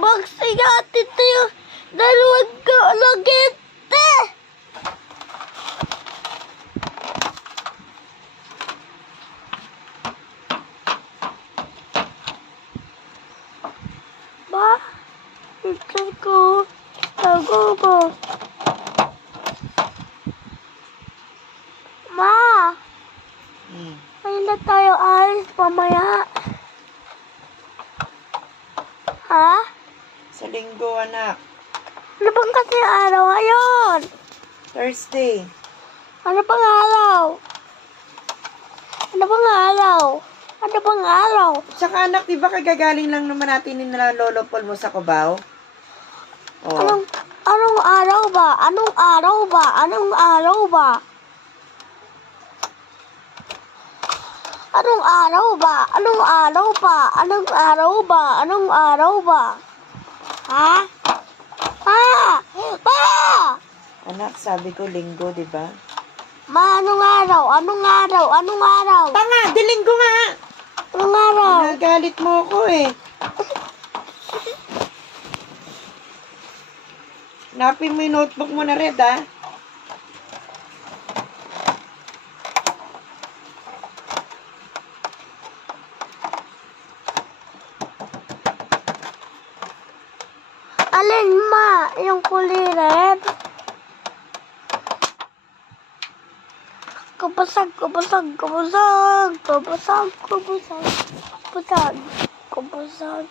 Magsigat ito yung dalawang kalagit. Ba? Ito ko. Tago ko. Ma! May na tayo alis pamaya. Ha? Sa linggo, anak. Ano bang kasi araw ngayon? Thursday. Ano bang araw? Ano bang araw? Ano bang araw? Tsaka anak, di ba kagagaling lang naman natin ni na Lolo Paul mo sa Cubao? Oh. Anong araw ba? Anong araw ba? Anong araw ba? Anong araw ba? Anong araw ba? Anong araw ba? Anong araw ba? Ha? Pa! Pa! Anak, sabi ko linggo, di ba? Ma, anong araw? Anong araw? Anong araw? Tanga, di linggo nga! Anong araw? Nagalit mo ako eh. Napin mo yung notebook mo na red, ha? Alin, ma? Yung kulay red? Kabasag, kabasag, kabasag, kabasag, kabasag, kabasag, kabasag.